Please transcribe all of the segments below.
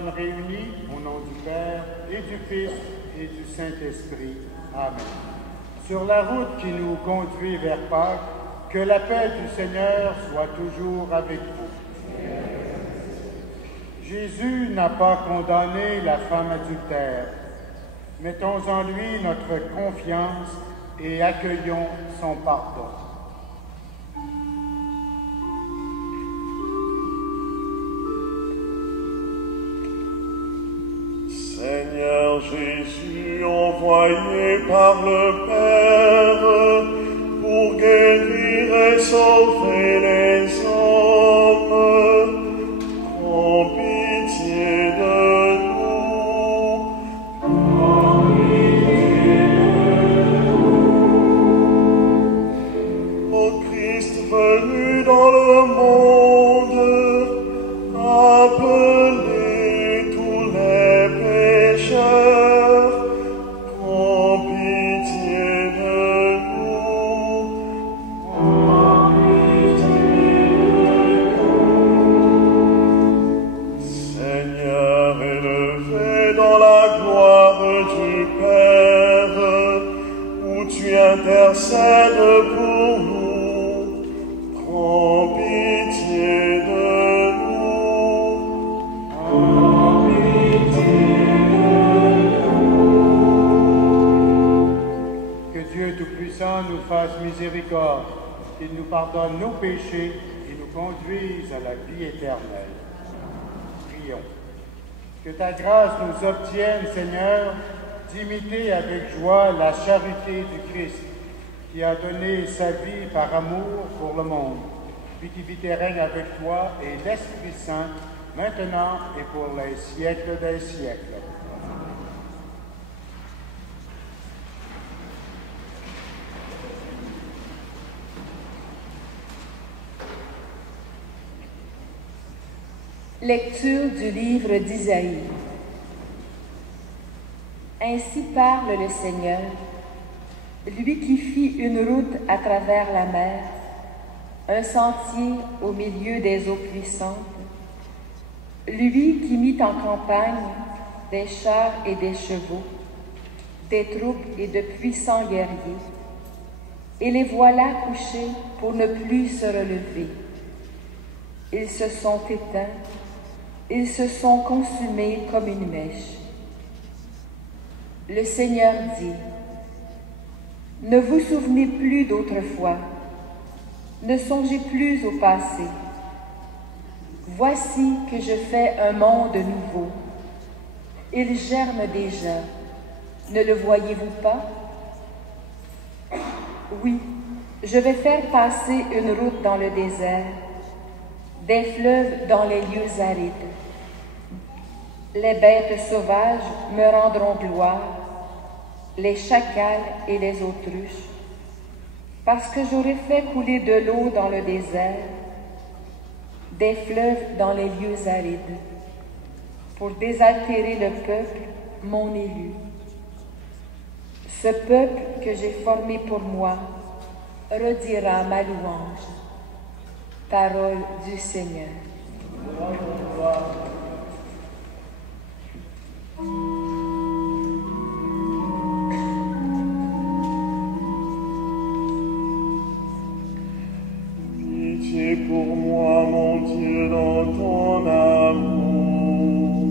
sommes réunis au nom du Père et du Fils et du Saint-Esprit. Amen. Sur la route qui nous conduit vers Pâques, que la paix du Seigneur soit toujours avec vous. Jésus n'a pas condamné la femme adultère. Mettons en lui notre confiance et accueillons son pardon. Seigneur Jésus, envoyé par le Père pour guérir et sauver les hommes, prends pitié de nous. Prends pitié de nous. Ô Christ venu dans le monde, appelez tous les pécheurs, prends pitié de nous. Prends pitié de nous. Seigneur, élevé dans la gloire du Père, où tu intercèdes pour nous, prends pitié de nous. Prends pitié de nous. Que Dieu Tout-Puissant nous fasse miséricorde, qu'il nous pardonne nos péchés et nous conduise à la vie éternelle. Prions. Que ta grâce nous obtienne, Seigneur, d'imiter avec joie la charité du Christ, qui a donné sa vie par amour pour le monde, puis qui vit et règne avec toi et l'Esprit Saint, maintenant et pour les siècles des siècles. Lecture du livre d'Isaïe. Ainsi parle le Seigneur, lui qui fit une route à travers la mer, un sentier au milieu des eaux puissantes, lui qui mit en campagne des chars et des chevaux, des troupes et de puissants guerriers, et les voilà couchés pour ne plus se relever. Ils se sont éteints, ils se sont consumés comme une mèche. Le Seigneur dit: ne vous souvenez plus d'autrefois, ne songez plus au passé. Voici que je fais un monde nouveau. Il germe déjà. Ne le voyez-vous pas? Oui, je vais faire passer une route dans le désert, des fleuves dans les lieux arides. Les bêtes sauvages me rendront gloire, les chacals et les autruches, parce que j'aurai fait couler de l'eau dans le désert, des fleuves dans les lieux arides, pour désaltérer le peuple, mon élu. Ce peuple que j'ai formé pour moi redira ma louange. Parole du Seigneur. Pitié pour moi, mon Dieu, dans ton amour.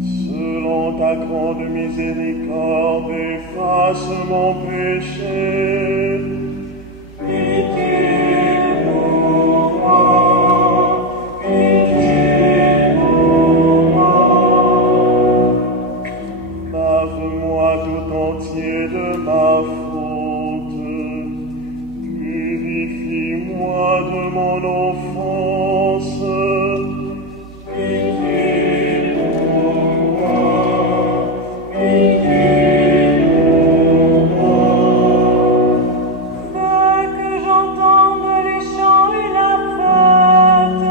Selon ta grande miséricorde, efface mon péché. Pitié pour moi, pitié pour moi. Lave-moi tout entier de ma faute, purifie-moi de mon offense. Pitié pour moi, pitié pour moi. Fais que j'entende les chants et la fête.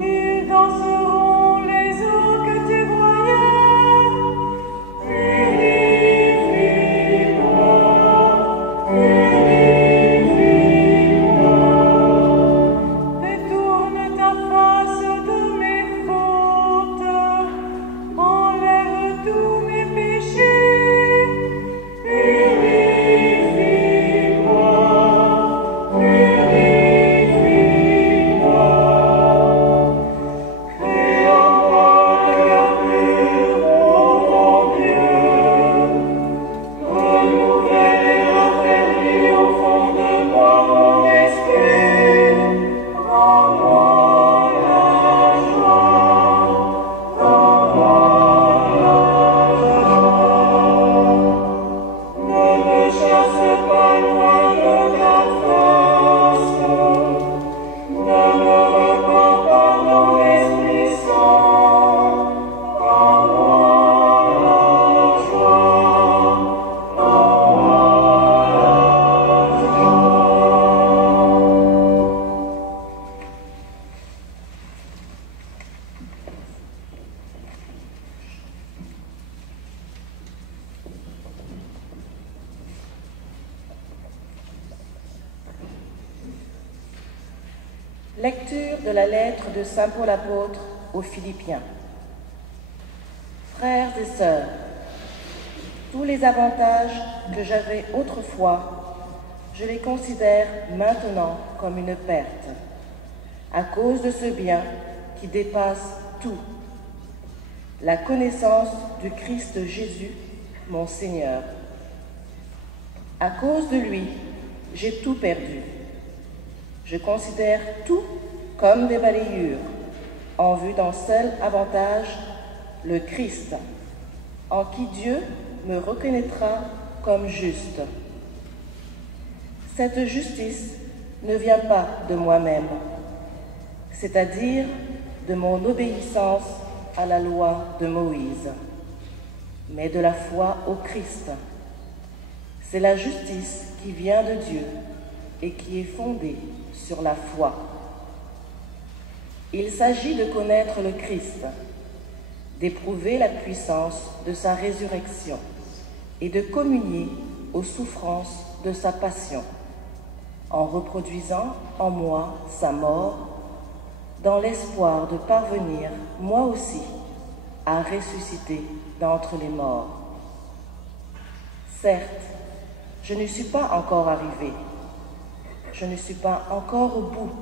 Ils danseront les eaux que tu broyais. Purifie-moi, purifie-moi. Lecture de la lettre de saint Paul apôtre aux Philippiens. Frères et sœurs, tous les avantages que j'avais autrefois, je les considère maintenant comme une perte, à cause de ce bien qui dépasse tout, la connaissance du Christ Jésus, mon Seigneur. À cause de lui, j'ai tout perdu. Je considère tout comme des balayures, en vue d'un seul avantage, le Christ, en qui Dieu me reconnaîtra comme juste. Cette justice ne vient pas de moi-même, c'est-à-dire de mon obéissance à la loi de Moïse, mais de la foi au Christ. C'est la justice qui vient de Dieu et qui est fondée sur la foi. Il s'agit de connaître le Christ, d'éprouver la puissance de sa résurrection et de communier aux souffrances de sa passion, en reproduisant en moi sa mort, dans l'espoir de parvenir, moi aussi, à ressusciter d'entre les morts. Certes, je ne suis pas encore arrivé, je ne suis pas encore au bout,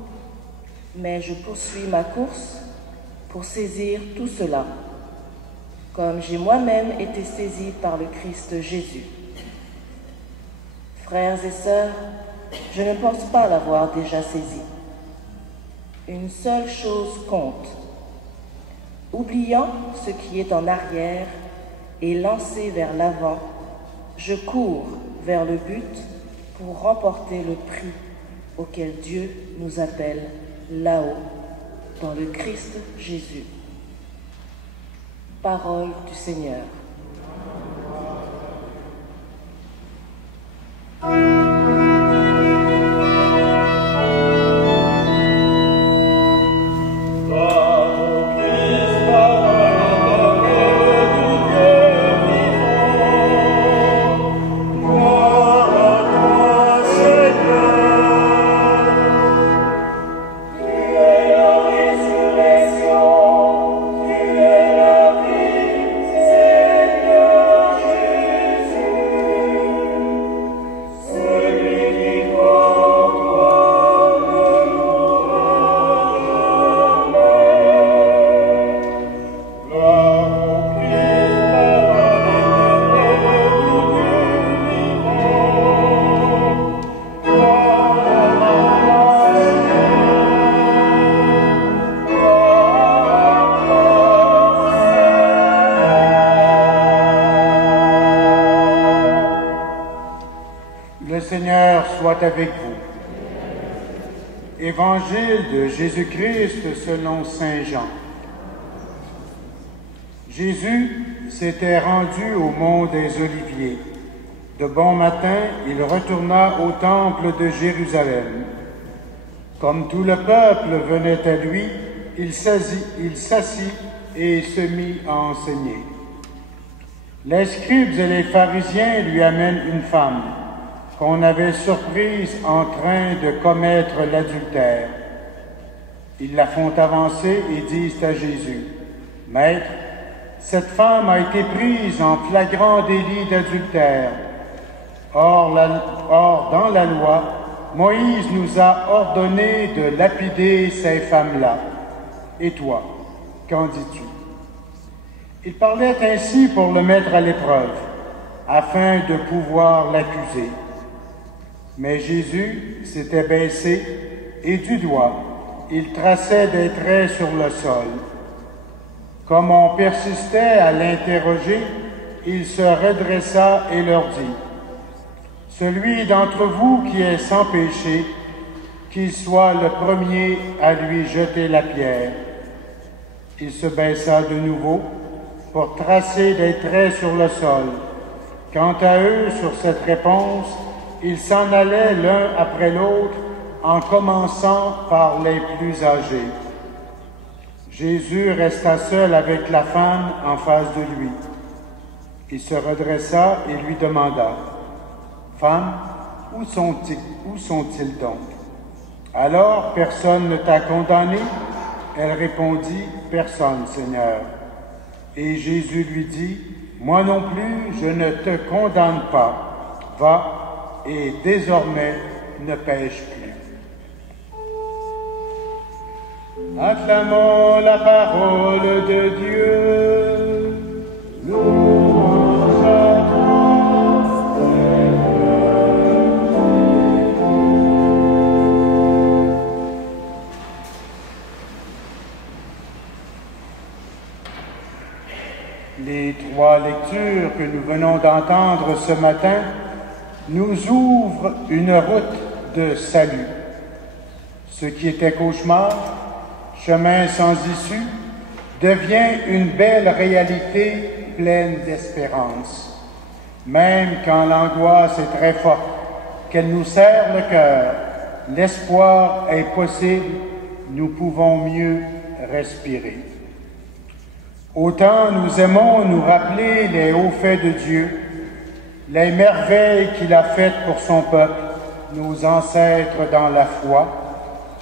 mais je poursuis ma course pour saisir tout cela, comme j'ai moi-même été saisi par le Christ Jésus. Frères et sœurs, je ne pense pas l'avoir déjà saisi. Une seule chose compte. Oubliant ce qui est en arrière et lancé vers l'avant, je cours vers le but pour remporter le prix auquel Dieu nous appelle là-haut, dans le Christ Jésus. Parole du Seigneur. Avec vous. Évangile de Jésus-Christ selon saint Jean. Jésus s'était rendu au mont des Oliviers. De bon matin, il retourna au temple de Jérusalem. Comme tout le peuple venait à lui, il s'assit et se mit à enseigner. Les scribes et les pharisiens lui amènent une femme qu'on avait surprise en train de commettre l'adultère. Ils la font avancer et disent à Jésus, « Maître, cette femme a été prise en flagrant délit d'adultère. Or, dans la loi, Moïse nous a ordonné de lapider ces femmes-là. Et toi, qu'en dis-tu » Il parlait ainsi pour le mettre à l'épreuve, afin de pouvoir l'accuser. Mais Jésus s'était baissé et du doigt, il traçait des traits sur le sol. Comme on persistait à l'interroger, il se redressa et leur dit, « Celui d'entre vous qui est sans péché, qu'il soit le premier à lui jeter la pierre. » Il se baissa de nouveau pour tracer des traits sur le sol. Quant à eux, sur cette réponse, ils s'en allaient l'un après l'autre, en commençant par les plus âgés. Jésus resta seul avec la femme en face de lui. Il se redressa et lui demanda, « Femme, où sont-ils donc? Alors personne ne t'a condamné? Elle répondit, personne, Seigneur. Et Jésus lui dit, moi non plus, je ne te condamne pas. Va et désormais ne pêche plus. Acclamons la parole de Dieu. Louange à toi, Les trois lectures que nous venons d'entendre ce matin nous ouvrent une route de salut. Ce qui était cauchemar, chemin sans issue, devient une belle réalité pleine d'espérance. Même quand l'angoisse est très forte, qu'elle nous serre le cœur, l'espoir est possible, nous pouvons mieux respirer. Autant nous aimons nous rappeler les hauts faits de Dieu, les merveilles qu'il a faites pour son peuple, nos ancêtres dans la foi,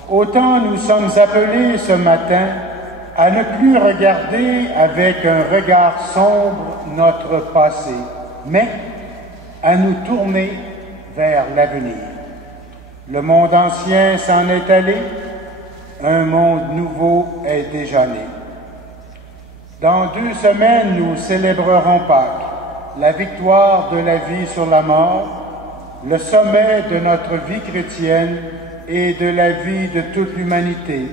autant nous sommes appelés ce matin à ne plus regarder avec un regard sombre notre passé, mais à nous tourner vers l'avenir. Le monde ancien s'en est allé, un monde nouveau est déjà né. Dans 2 semaines, nous célébrerons Pâques, la victoire de la vie sur la mort, le sommet de notre vie chrétienne et de la vie de toute l'humanité,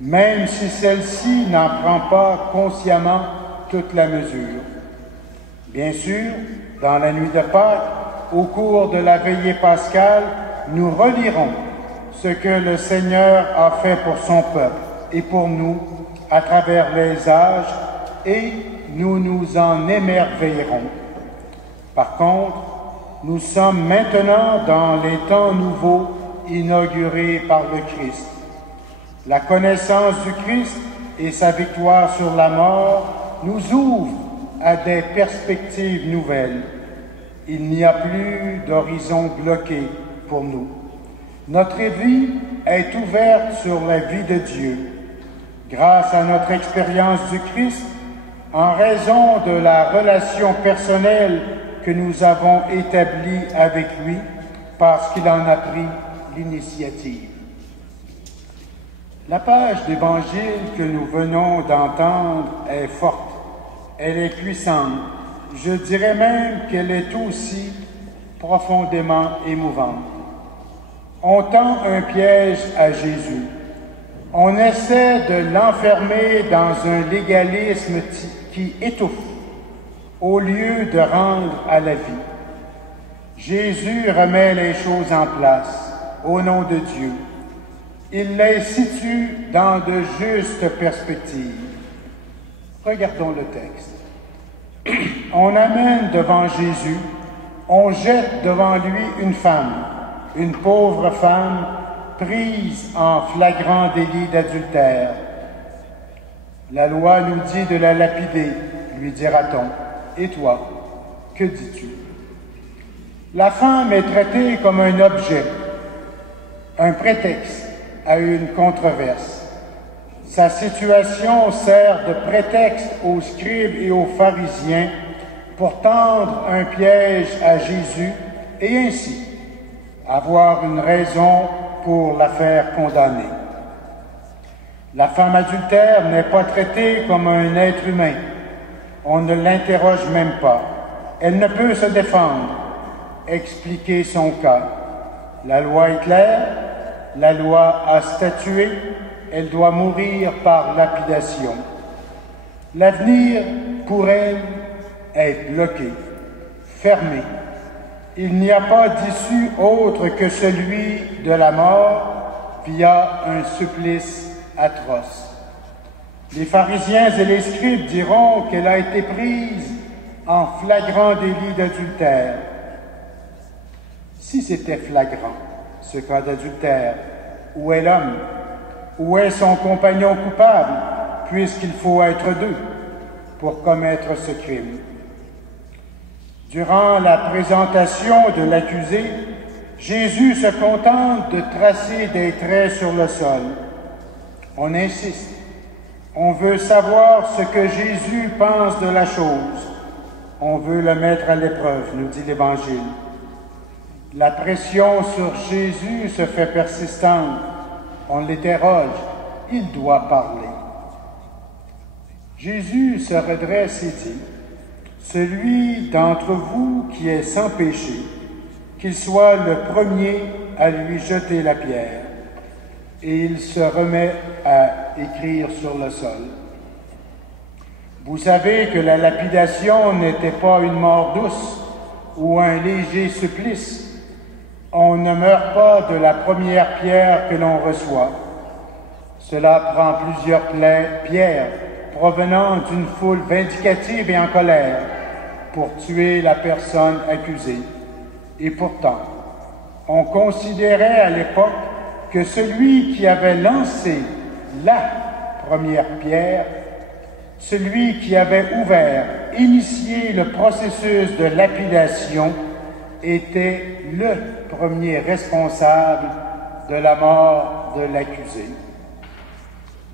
même si celle-ci n'en prend pas consciemment toute la mesure. Bien sûr, dans la nuit de Pâques, au cours de la veillée pascale, nous relirons ce que le Seigneur a fait pour son peuple et pour nous à travers les âges, et nous nous en émerveillerons. Par contre, nous sommes maintenant dans les temps nouveaux inaugurés par le Christ. La connaissance du Christ et sa victoire sur la mort nous ouvrent à des perspectives nouvelles. Il n'y a plus d'horizon bloqué pour nous. Notre vie est ouverte sur la vie de Dieu. Grâce à notre expérience du Christ, en raison de la relation personnelle que nous avons établie avec lui, parce qu'il en a pris l'initiative. La page d'Évangile que nous venons d'entendre est forte, elle est puissante, je dirais même qu'elle est aussi profondément émouvante. On tend un piège à Jésus. On essaie de l'enfermer dans un légalisme qui étouffe, au lieu de rendre à la vie. Jésus remet les choses en place, au nom de Dieu. Il les situe dans de justes perspectives. Regardons le texte. On amène devant Jésus, on jette devant lui une femme, une pauvre femme prise en flagrant délit d'adultère. La loi nous dit de la lapider, lui dira-t-on. Et toi, que dis-tu? La femme est traitée comme un objet, un prétexte à une controverse. Sa situation sert de prétexte aux scribes et aux pharisiens pour tendre un piège à Jésus et ainsi avoir une raison pour la faire condamner. La femme adultère n'est pas traitée comme un être humain. On ne l'interroge même pas. Elle ne peut se défendre, expliquer son cas. La loi est claire, la loi a statué, elle doit mourir par lapidation. L'avenir, pour elle, est bloqué, fermé. Il n'y a pas d'issue autre que celui de la mort via un supplice atroce. Les pharisiens et les scribes diront qu'elle a été prise en flagrant délit d'adultère. Si c'était flagrant, ce cas d'adultère, où est l'homme? Où est son compagnon coupable, puisqu'il faut être 2 pour commettre ce crime? Durant la présentation de l'accusé, Jésus se contente de tracer des traits sur le sol. On insiste. On veut savoir ce que Jésus pense de la chose. On veut le mettre à l'épreuve, nous dit l'Évangile. La pression sur Jésus se fait persistante. On l'interroge. Il doit parler. Jésus se redresse et dit, « Celui d'entre vous qui est sans péché, qu'il soit le premier à lui jeter la pierre. » Et il se remet à écrire sur le sol. Vous savez que la lapidation n'était pas une mort douce ou un léger supplice. On ne meurt pas de la première pierre que l'on reçoit. Cela prend plusieurs pierres provenant d'une foule vindicative et en colère pour tuer la personne accusée. Et pourtant, on considérait à l'époque que celui qui avait lancé la première pierre, celui qui avait initié le processus de lapidation, était le premier responsable de la mort de l'accusé.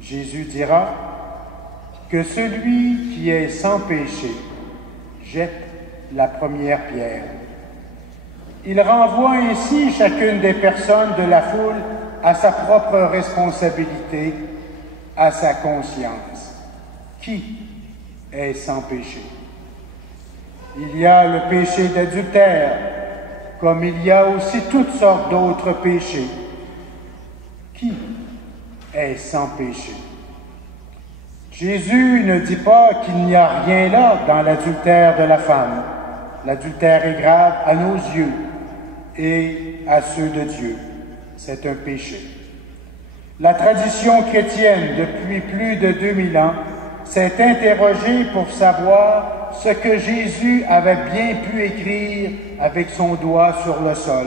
Jésus dira que celui qui est sans péché jette la première pierre. Il renvoie ainsi chacune des personnes de la foule à sa propre responsabilité, à sa conscience. Qui est sans péché? Il y a le péché d'adultère, comme il y a aussi toutes sortes d'autres péchés. Qui est sans péché? Jésus ne dit pas qu'il n'y a rien là dans l'adultère de la femme. L'adultère est grave à nos yeux et à ceux de Dieu. C'est un péché. La tradition chrétienne, depuis plus de 2000 ans, s'est interrogée pour savoir ce que Jésus avait bien pu écrire avec son doigt sur le sol.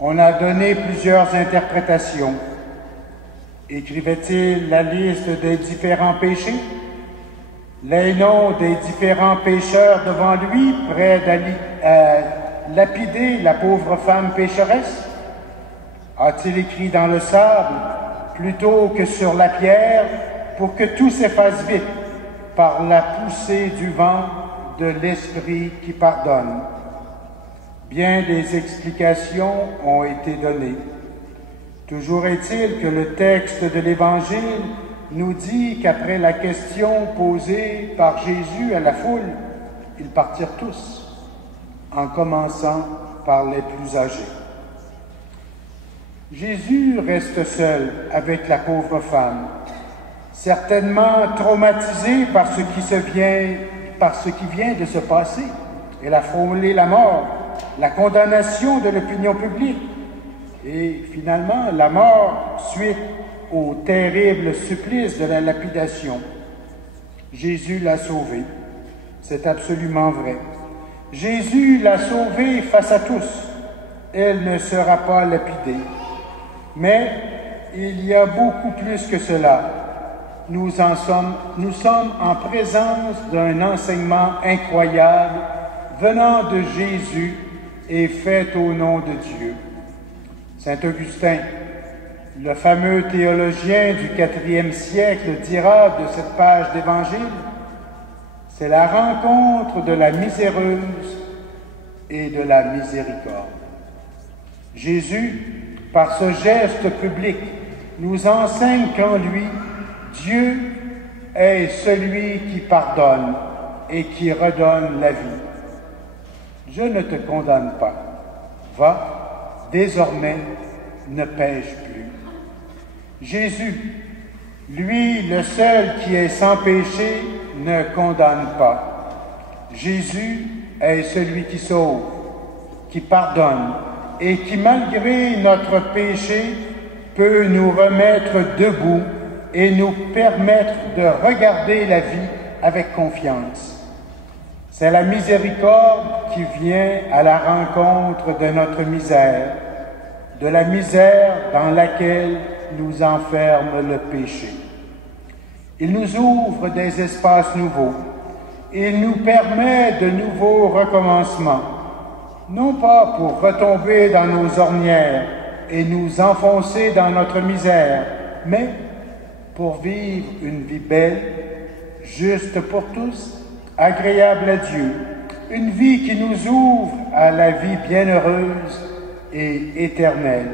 On a donné plusieurs interprétations. Écrivait-il la liste des différents péchés? Les noms des différents pécheurs devant lui, prêts à lapider la pauvre femme pécheresse? A-t-il écrit dans le sable plutôt que sur la pierre pour que tout s'efface vite par la poussée du vent de l'Esprit qui pardonne? Bien des explications ont été données. Toujours est-il que le texte de l'Évangile nous dit qu'après la question posée par Jésus à la foule, ils partirent tous, en commençant par les plus âgés. Jésus reste seul avec la pauvre femme, certainement traumatisé par ce qui vient de se passer. Elle a frôlé la mort, la condamnation de l'opinion publique et finalement la mort suite au terrible supplice de la lapidation. Jésus l'a sauvée. C'est absolument vrai. Jésus l'a sauvée face à tous. Elle ne sera pas lapidée. Mais il y a beaucoup plus que cela. Nous sommes en présence d'un enseignement incroyable venant de Jésus et fait au nom de Dieu. Saint Augustin, le fameux théologien du IVe siècle, dira de cette page d'Évangile, c'est la rencontre de la miséreuse et de la miséricorde. Jésus, par ce geste public, nous enseigne qu'en lui, Dieu est celui qui pardonne et qui redonne la vie. Je ne te condamne pas. Va, désormais, ne pêche plus. Jésus, lui, le seul qui est sans péché, ne condamne pas. Jésus est celui qui sauve, qui pardonne et qui, malgré notre péché, peut nous remettre debout et nous permettre de regarder la vie avec confiance. C'est la miséricorde qui vient à la rencontre de notre misère, de la misère dans laquelle nous enferme le péché. Il nous ouvre des espaces nouveaux. Il nous permet de nouveaux recommencements. non pas pour retomber dans nos ornières et nous enfoncer dans notre misère, mais pour vivre une vie belle, juste pour tous, agréable à Dieu, une vie qui nous ouvre à la vie bienheureuse et éternelle.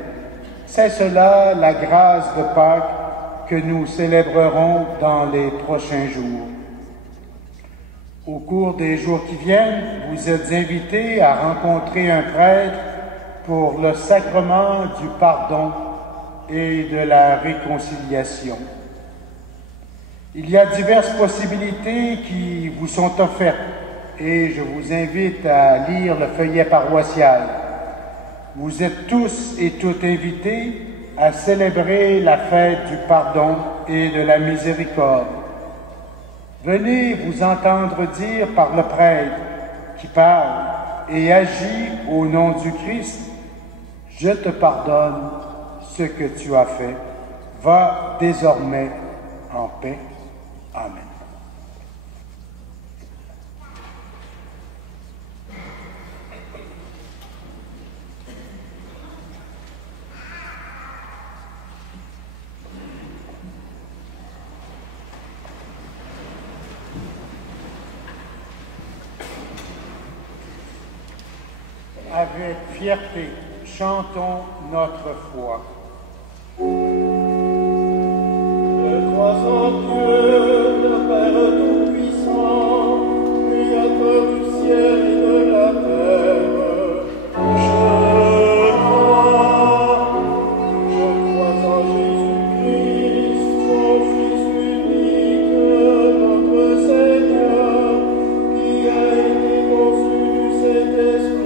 C'est cela la grâce de Pâques que nous célébrerons dans les prochains jours. Au cours des jours qui viennent, vous êtes invités à rencontrer un prêtre pour le sacrement du pardon et de la réconciliation. Il y a diverses possibilités qui vous sont offertes et je vous invite à lire le feuillet paroissial. Vous êtes tous et toutes invités à célébrer la fête du pardon et de la miséricorde. Venez vous entendre dire par le prêtre qui parle et agit au nom du Christ, « Je te pardonne ce que tu as fait. Va désormais en paix. Amen. » Avec fierté, chantons notre foi. Je crois en Dieu, le Père Tout-Puissant, Créateur du ciel et de la terre. Je crois en Jésus-Christ, son Fils unique, notre Seigneur, qui a été conçu du Saint-Esprit.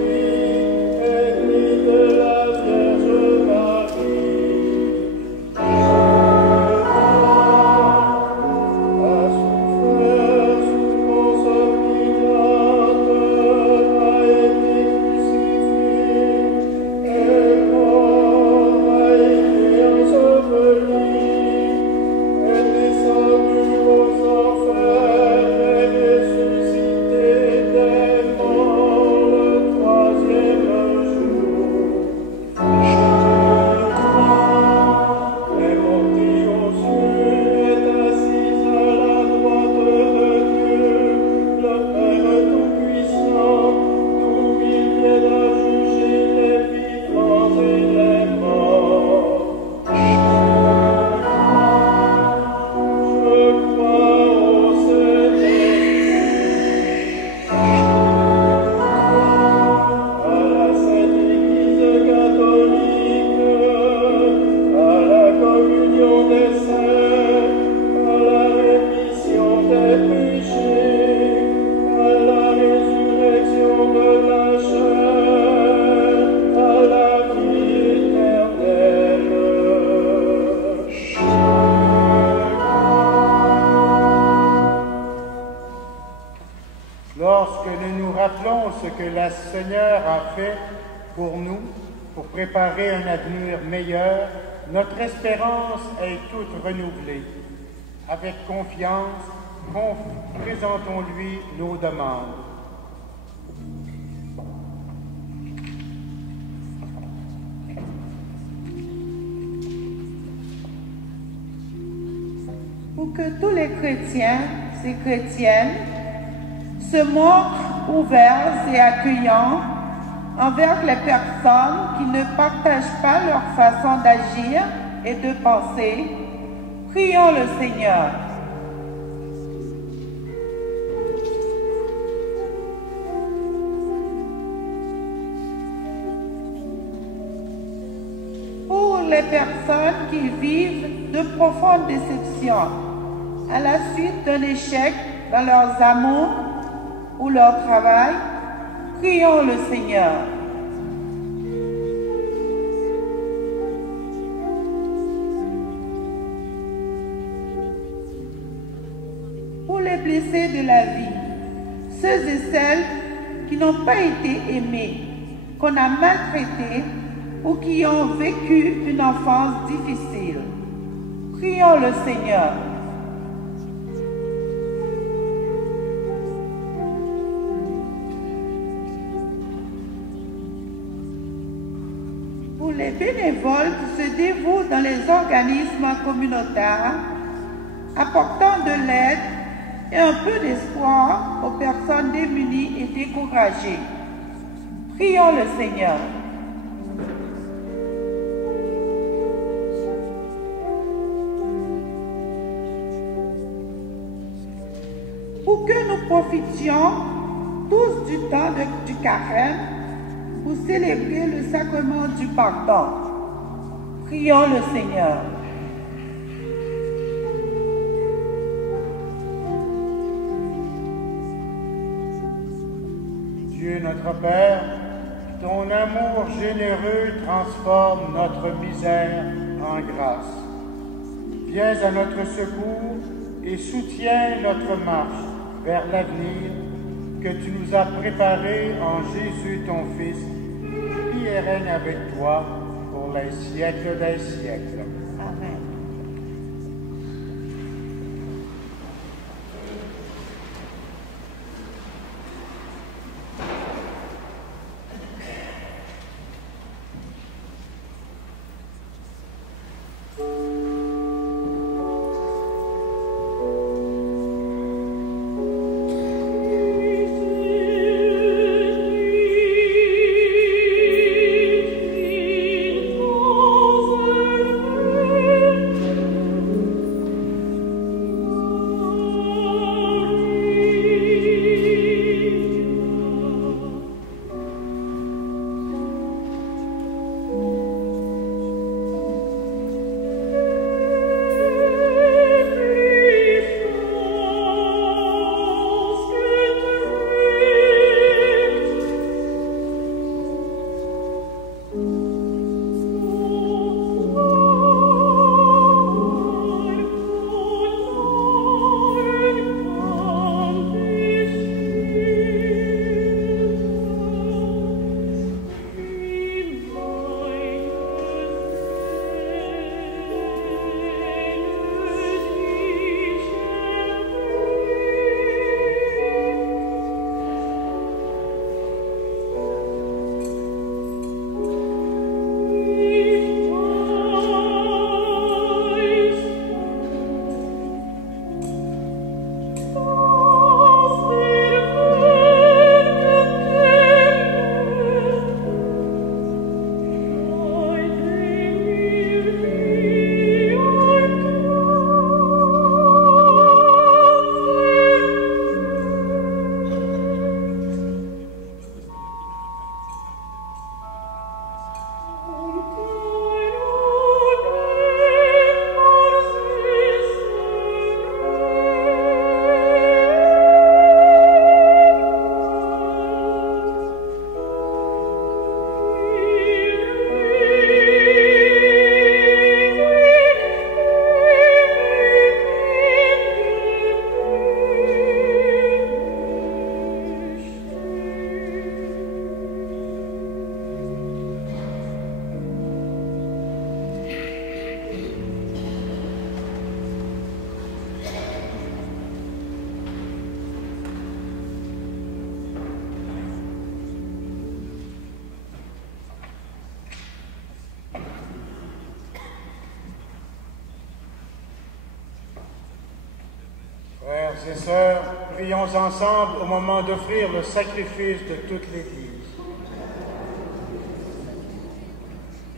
Préparer un avenir meilleur, notre espérance est toute renouvelée. Avec confiance, présentons-lui nos demandes. Pour que tous les chrétiens et chrétiennes se montrent ouverts et accueillants envers les personnes qui ne partagent pas leur façon d'agir et de penser, prions le Seigneur. Pour les personnes qui vivent de profondes déceptions à la suite d'un échec dans leurs amours ou leur travail, prions le Seigneur. Pour les blessés de la vie, ceux et celles qui n'ont pas été aimés, qu'on a maltraités ou qui ont vécu une enfance difficile, prions le Seigneur. pour les bénévoles qui se dévouent dans les organismes communautaires, apportant de l'aide et un peu d'espoir aux personnes démunies et découragées. Prions le Seigneur. Pour que nous profitions tous du temps du carême pour célébrer le sacrement du pardon. Prions le Seigneur. Dieu notre Père, ton amour généreux transforme notre misère en grâce. Viens à notre secours et soutiens notre marche vers l'avenir que tu nous as préparé en Jésus ton Fils, qui règne avec toi pour les siècles des siècles. Amen. Frères et sœurs, prions ensemble au moment d'offrir le sacrifice de toute l'Église.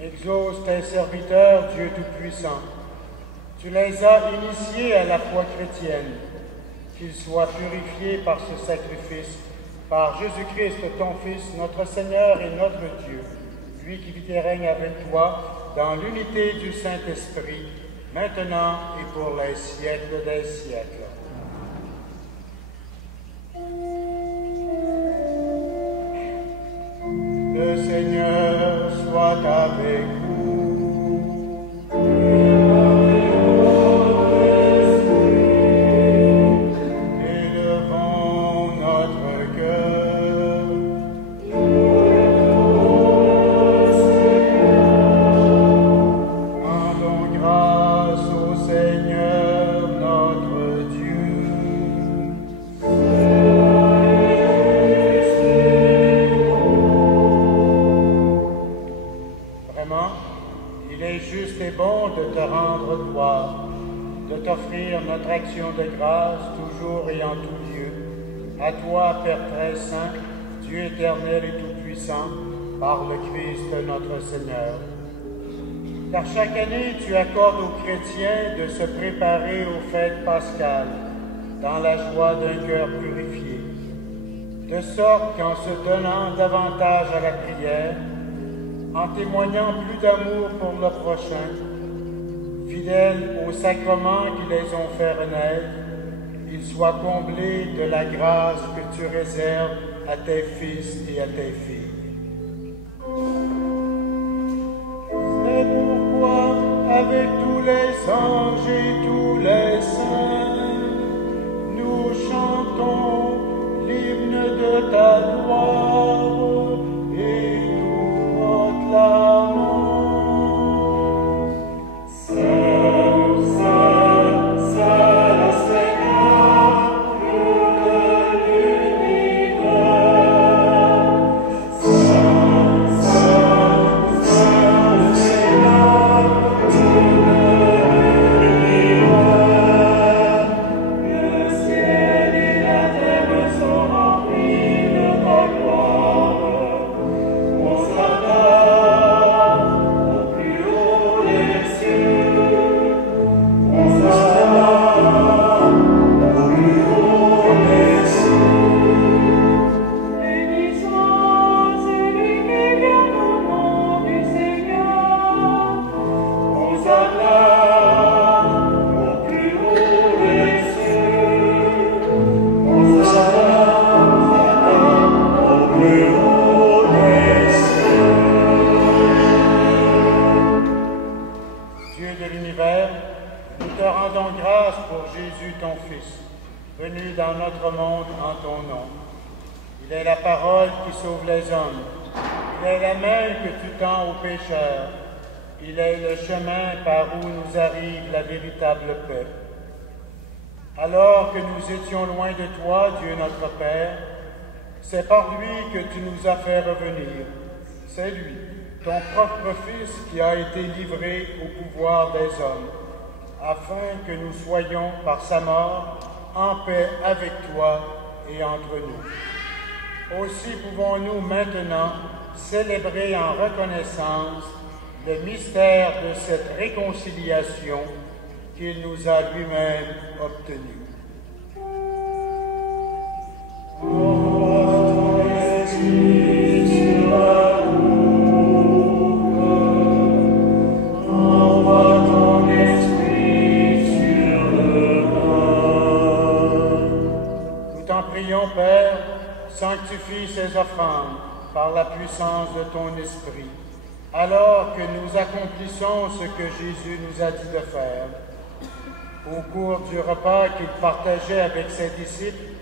Exauce tes serviteurs, Dieu Tout-Puissant. Tu les as initiés à la foi chrétienne. Qu'ils soient purifiés par ce sacrifice, par Jésus-Christ, ton Fils, notre Seigneur et notre Dieu, lui qui vit et règne avec toi dans l'unité du Saint-Esprit, maintenant et pour les siècles des siècles. Le Seigneur soit avec vous. Élevons notre cœur. Rendons grâce au Seigneur notre Dieu. juste et bon de te rendre gloire, de t'offrir notre action de grâce toujours et en tout lieu. À toi, Père très saint, Dieu éternel et tout-puissant, par le Christ notre Seigneur. Car chaque année, tu accordes aux chrétiens de se préparer aux fêtes pascales dans la joie d'un cœur purifié, de sorte qu'en se donnant davantage à la prière, en témoignant plus d'amour pour le prochain, fidèles aux sacrements qui les ont fait renaître, ils soient comblés de la grâce que tu réserves à tes fils et à tes filles. C'est pourquoi, avec tous les anges et tous les saints, nous chantons l'hymne de ta gloire et nous proclamons. Il est le chemin par où nous arrive la véritable paix. Alors que nous étions loin de toi, Dieu notre Père, c'est par lui que tu nous as fait revenir. C'est lui, ton propre Fils, qui a été livré au pouvoir des hommes, afin que nous soyons, par sa mort, en paix avec toi et entre nous. Aussi pouvons-nous maintenant célébrer en reconnaissance le mystère de cette réconciliation qu'il nous a lui-même obtenue. Nous t'en prions, Père, sanctifie ces offrandes par la puissance de ton Esprit, alors que nous accomplissons ce que Jésus nous a dit de faire. Au cours du repas qu'il partageait avec ses disciples,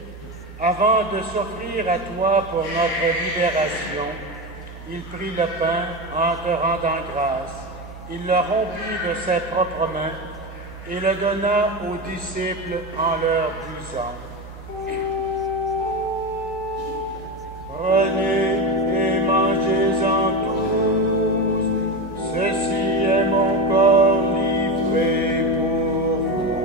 avant de s'offrir à toi pour notre libération, il prit le pain en te rendant grâce. Il le rompit de ses propres mains et le donna aux disciples en leur disant: Prenez et mangez-en tous, ceci est mon corps livré pour vous.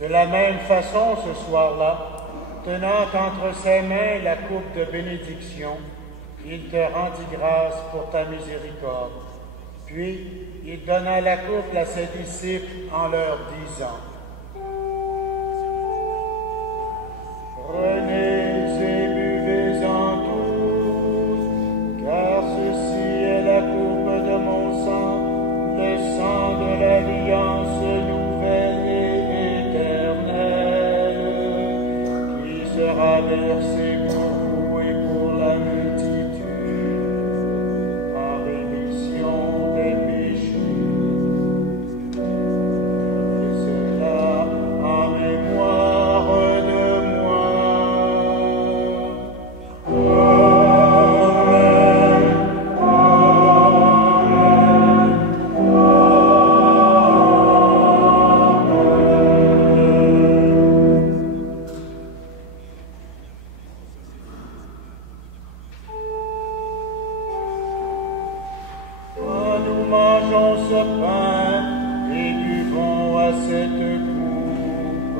De la même façon, ce soir-là, tenant entre ses mains la coupe de bénédiction, il te rendit grâce pour ta miséricorde. Puis, il donna la coupe à ses disciples en leur disant: Prenez et buvez-en tous, car ceci est la coupe de mon sang, le sang de l'alliance nouvelle et éternelle, qui sera versé pour vous et pour la multitude, en rémission des péchés. Et cela en mémoire mangeons ce pain et buvons à cette coupe,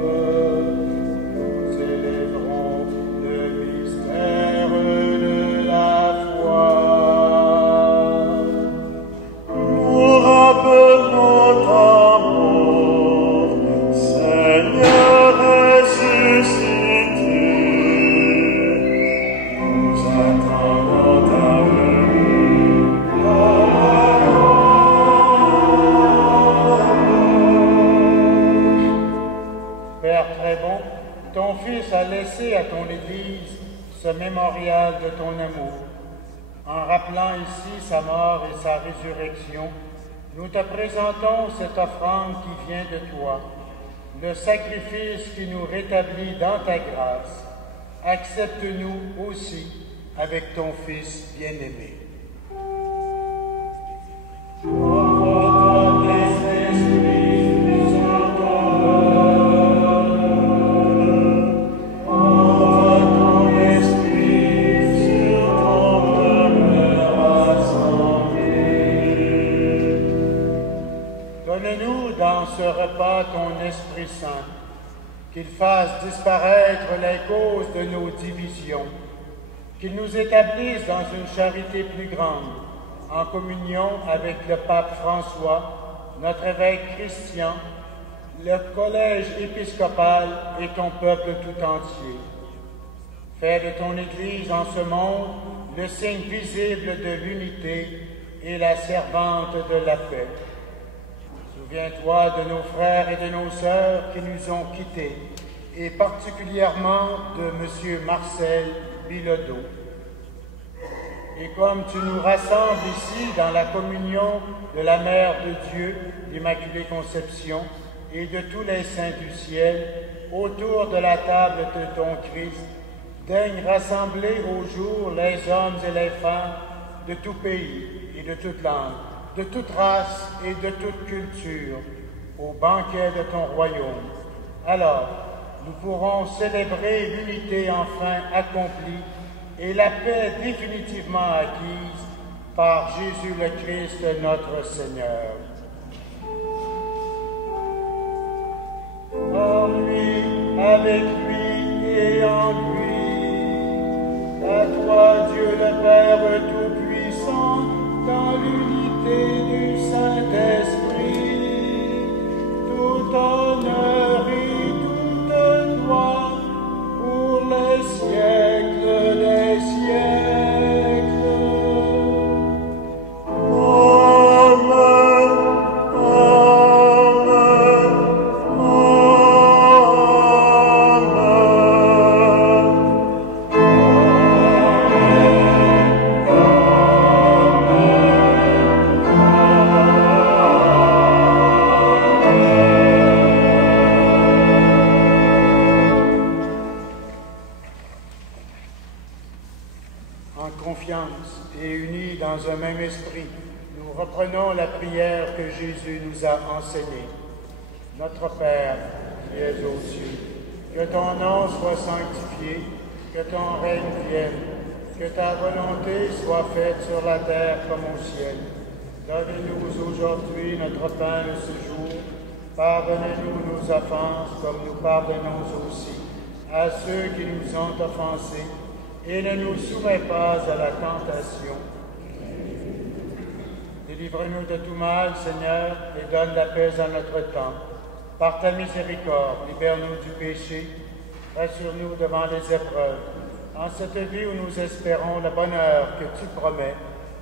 nous célébrons le mystère de la foi. Nous rappelons ta mort, Seigneur ressuscité. Nous attendons ta venue. Père très bon, ton Fils a laissé à ton Église ce mémorial de ton amour. En rappelant ici sa mort et sa résurrection, nous te présentons cette offrande qui vient de toi, le sacrifice qui nous rétablit dans ta grâce. Accepte-nous aussi avec ton Fils bien-aimé. Donne-nous dans ce repas ton Esprit Saint, qu'il fasse disparaître les causes de nos divisions, qu'il nous établisse dans une charité plus grande, en communion avec le pape François, notre évêque Christian, le collège épiscopal et ton peuple tout entier. Fais de ton Église en ce monde le signe visible de l'unité et la servante de la paix. Souviens-toi de nos frères et de nos sœurs qui nous ont quittés, et particulièrement de M. Marcel Bilodeau. Et comme tu nous rassembles ici dans la communion de la Mère de Dieu, l'Immaculée Conception, et de tous les saints du ciel, autour de la table de ton Christ, daigne rassembler au jour les hommes et les femmes de tout pays et de toute langue, de toute race et de toute culture, au banquet de ton royaume. Alors, nous pourrons célébrer l'unité enfin accomplie et la paix définitivement acquise par Jésus le Christ notre Seigneur. Par lui, avec lui et en lui, à toi Dieu le Père Tout-Puissant, dans l'unité du Saint-Esprit, tout honneur et toute gloire pour les siècles des siècles. Amen, amen, En confiance et unis dans un même esprit, nous reprenons la prière que Jésus nous a enseignée. Notre Père, qui es aux cieux, que ton nom soit sanctifié, que ton règne vienne, que ta volonté soit faite sur la terre comme au ciel. Donne-nous aujourd'hui notre pain de ce jour. Pardonnez-nous nos offenses comme nous pardonnons aussi à ceux qui nous ont offensés. Et ne nous soumets pas à la tentation. Délivre-nous de tout mal, Seigneur, et donne la paix à notre temps. Par ta miséricorde, libère-nous du péché, rassure-nous devant les épreuves, en cette vie où nous espérons le bonheur que tu promets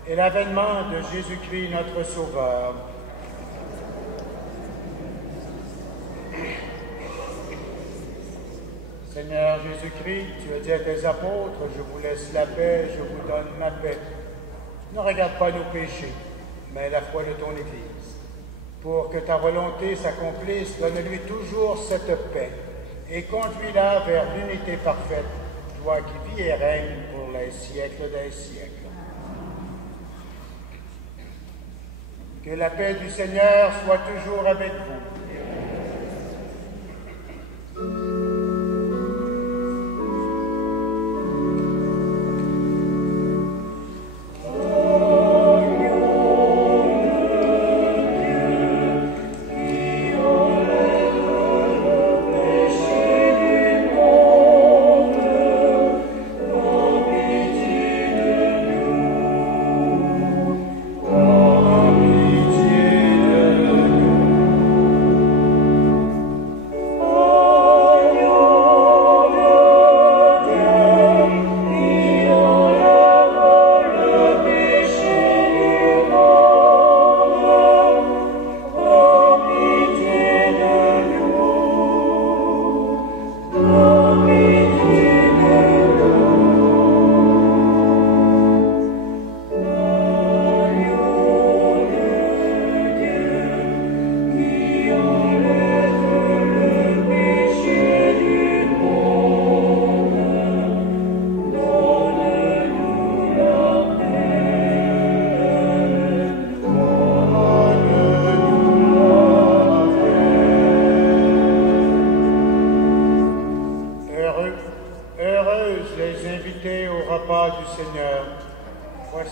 et l'avènement de Jésus-Christ, notre Sauveur. Seigneur Jésus-Christ, tu as dit à tes apôtres, je vous laisse la paix, je vous donne ma paix. Ne regarde pas nos péchés, mais la foi de ton Église. Pour que ta volonté s'accomplisse, donne-lui toujours cette paix et conduis-la vers l'unité parfaite, toi qui vis et règnes pour les siècles des siècles. Que la paix du Seigneur soit toujours avec vous.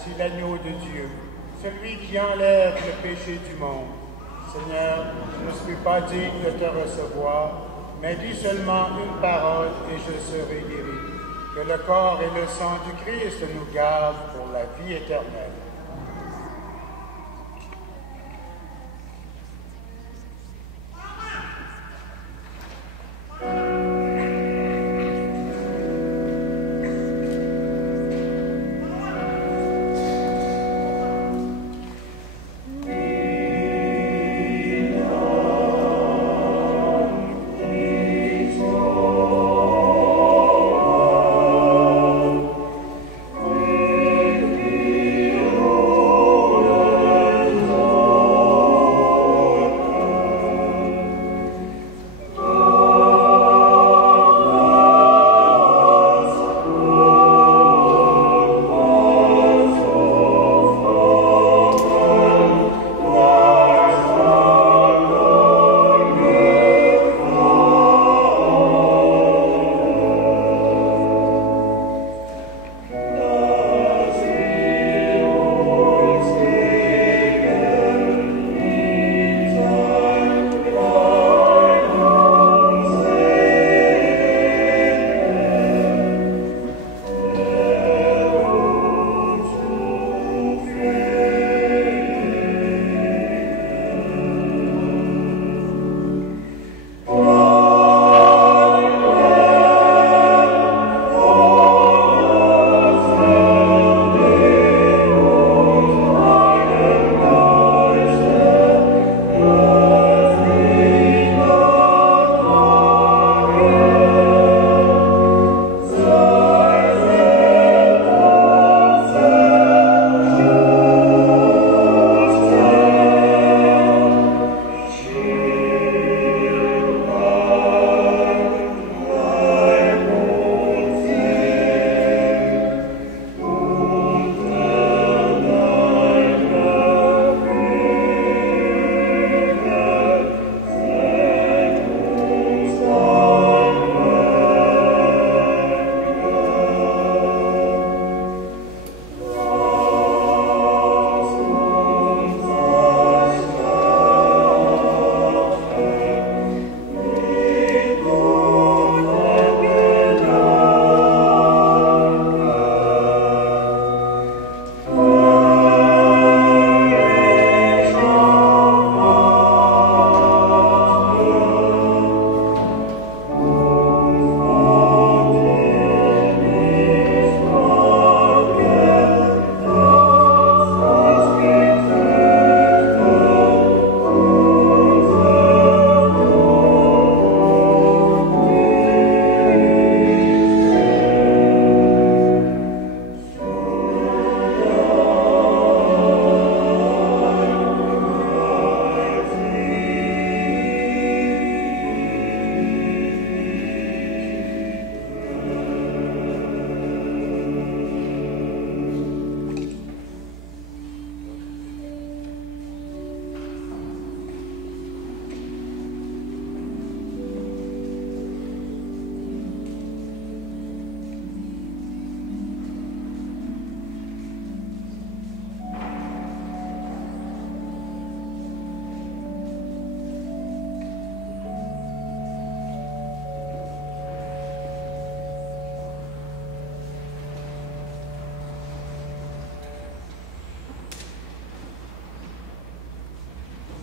Voici l'agneau de Dieu, celui qui enlève le péché du monde. Seigneur, je ne suis pas digne de te recevoir, mais dis seulement une parole et je serai guéri. Que le corps et le sang du Christ nous gardent pour la vie éternelle.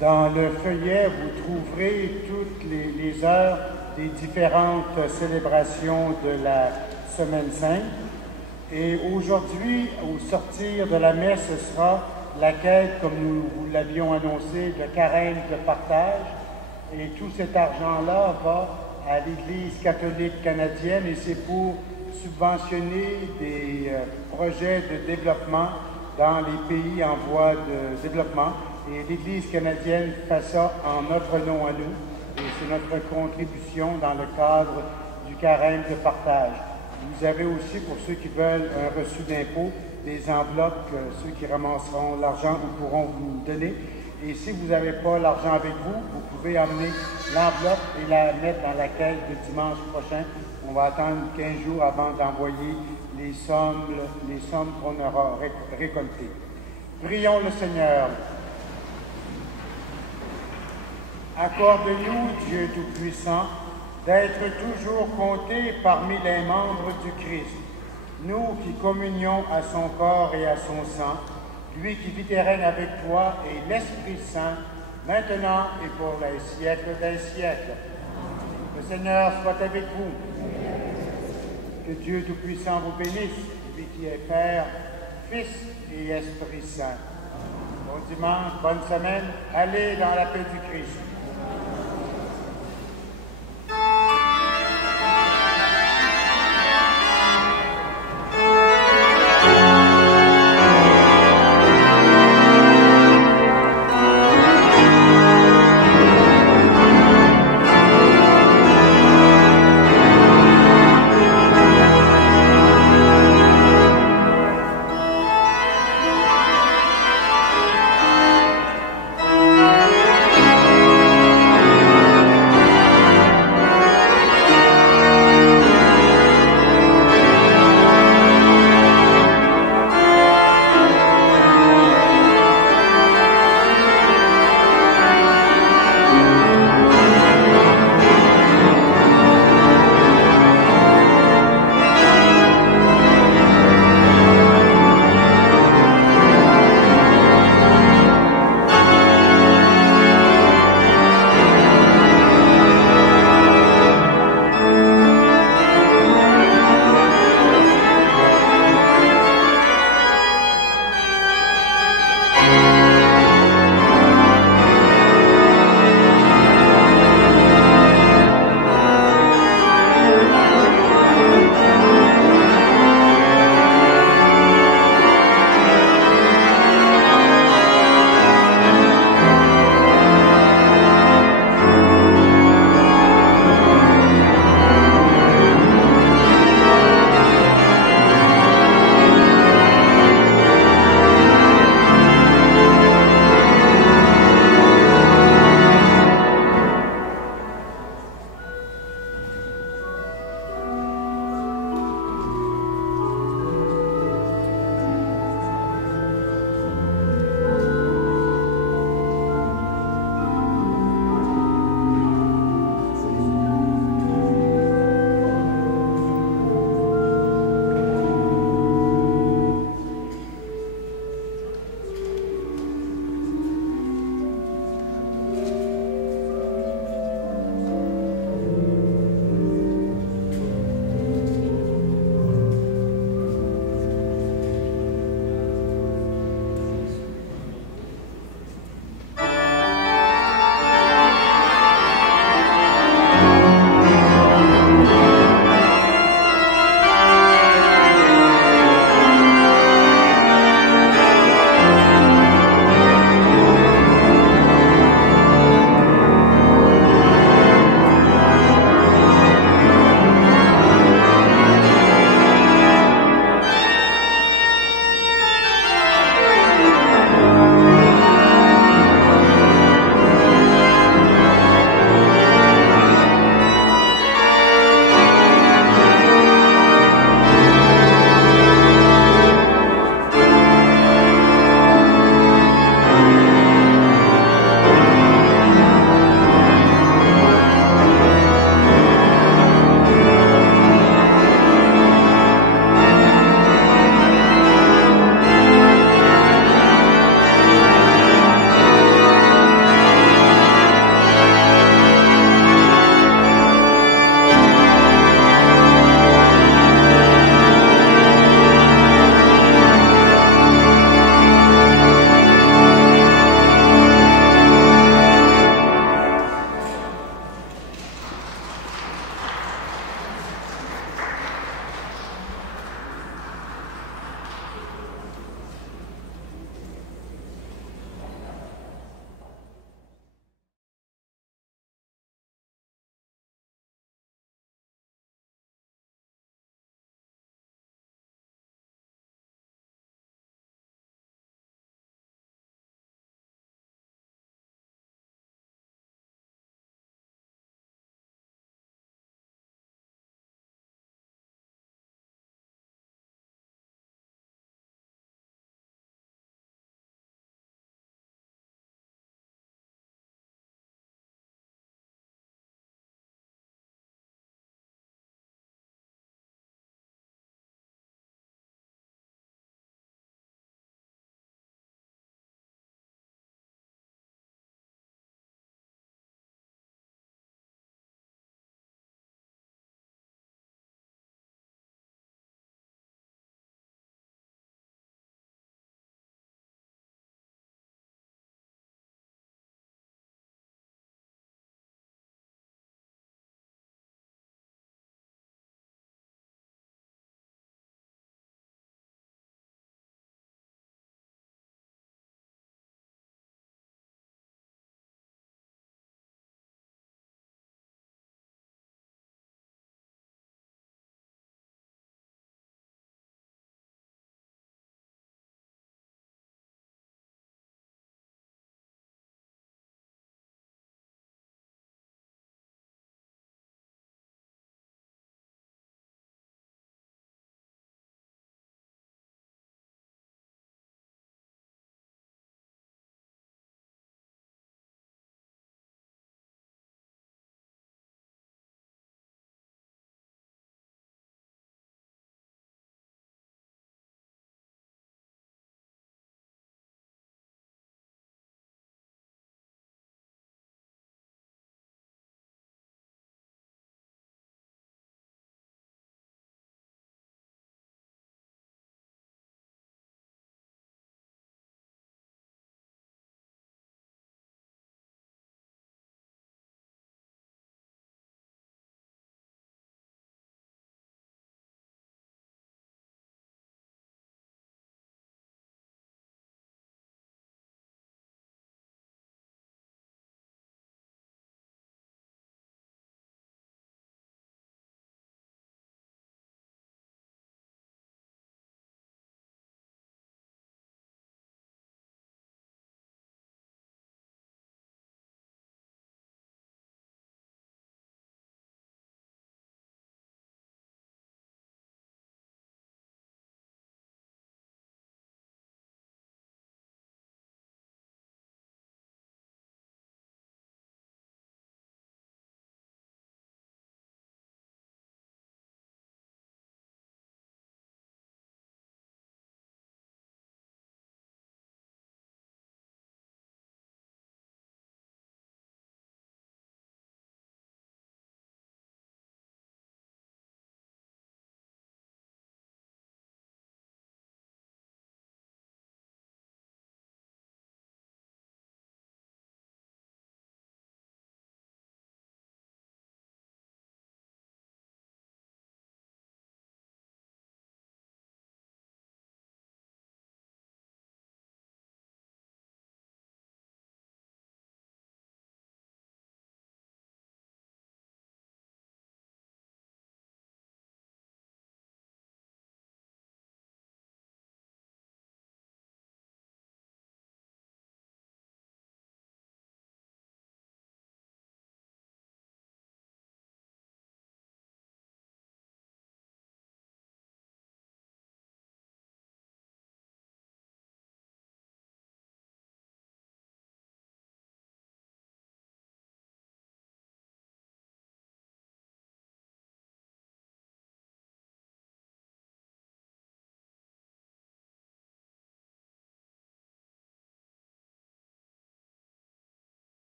Dans le feuillet, vous trouverez toutes les heures des différentes célébrations de la Semaine Sainte. Et aujourd'hui, au sortir de la messe, ce sera la quête, comme nous vous l'avions annoncé, de carême de partage. Et tout cet argent-là va à l'Église catholique canadienne et c'est pour subventionner des projets de développement dans les pays en voie de développement. Et l'Église canadienne fait ça en notre nom à nous. Et c'est notre contribution dans le cadre du carême de partage. Vous avez aussi, pour ceux qui veulent un reçu d'impôt, des enveloppes que ceux qui ramasseront l'argent vous pourront vous donner. Et si vous n'avez pas l'argent avec vous, vous pouvez emmener l'enveloppe et la mettre dans la caisse de dimanche prochain. On va attendre 15 jours avant d'envoyer les sommes qu'on aura récoltées. Prions le Seigneur. Accorde-nous, Dieu Tout-Puissant, d'être toujours comptés parmi les membres du Christ, nous qui communions à son corps et à son sang, lui qui vit et règne avec toi et l'Esprit Saint, maintenant et pour les siècles des siècles. Le Seigneur soit avec vous. Que Dieu Tout-Puissant vous bénisse, lui qui est Père, Fils et Esprit Saint. Bon dimanche, bonne semaine, allez dans la paix du Christ.